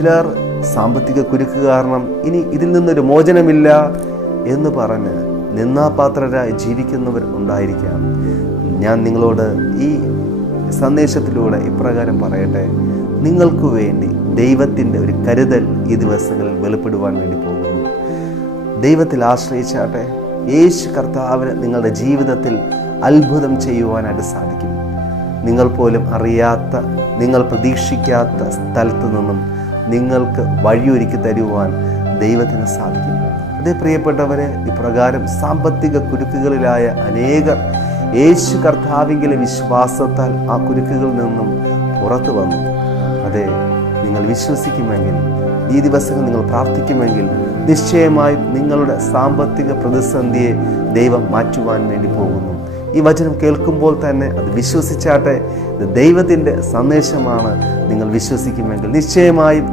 ചിലർ സാമ്പത്തിക കുരുക്ക് കാരണം ഇനി ഇതിൽ നിന്നൊരു മോചനമില്ല എന്ന് പറഞ്ഞ് നിന്നാപാത്രരായി ജീവിക്കുന്നവർ ഉണ്ടായിരിക്കാം. ഞാൻ നിങ്ങളോട് ഈ സന്ദേശത്തിലൂടെ ഇപ്രകാരം പറയട്ടെ, നിങ്ങൾക്ക് വേണ്ടി ദൈവത്തിൻ്റെ ഒരു കരുതൽ ഈ ദിവസങ്ങളിൽ വെളിപ്പെടുവാൻ വേണ്ടി പോകുന്നു. ദൈവത്തിൽ ആശ്രയിച്ചാട്ടെ. യേശു കർത്താവിന് നിങ്ങളുടെ ജീവിതത്തിൽ അത്ഭുതം ചെയ്യുവാനായിട്ട് സാധിക്കും. നിങ്ങൾ പോലും അറിയാത്ത, നിങ്ങൾ പ്രതീക്ഷിക്കാത്ത സ്ഥലത്തു നിന്നും നിങ്ങൾക്ക് വഴിയൊരുക്കി തരുവാൻ ദൈവത്തിന് സാധിക്കും. അതേ പ്രിയപ്പെട്ടവരെ, ഇപ്രകാരം സാമ്പത്തിക കുരുക്കുകളിലായ അനേകർ യേശു കർത്താവിലെ വിശ്വാസത്താൽ ആ കുരുക്കുകളിൽ നിന്നും പുറത്തു വന്നു. അതെ, നിങ്ങൾ വിശ്വസിക്കുമെങ്കിൽ, ഈ ദിവസങ്ങൾ നിങ്ങൾ പ്രാർത്ഥിക്കുമെങ്കിൽ, നിശ്ചയമായും നിങ്ങളുടെ സാമ്പത്തിക പ്രതിസന്ധിയെ ദൈവം മാറ്റുവാൻ വേണ്ടി പോകുന്നു. ഈ വചനം കേൾക്കുമ്പോൾ തന്നെ അത് വിശ്വസിച്ചാട്ടെ. ഇത് ദൈവത്തിൻ്റെ സന്ദേശമാണ്. നിങ്ങൾ വിശ്വസിക്കുമെങ്കിൽ നിശ്ചയമായും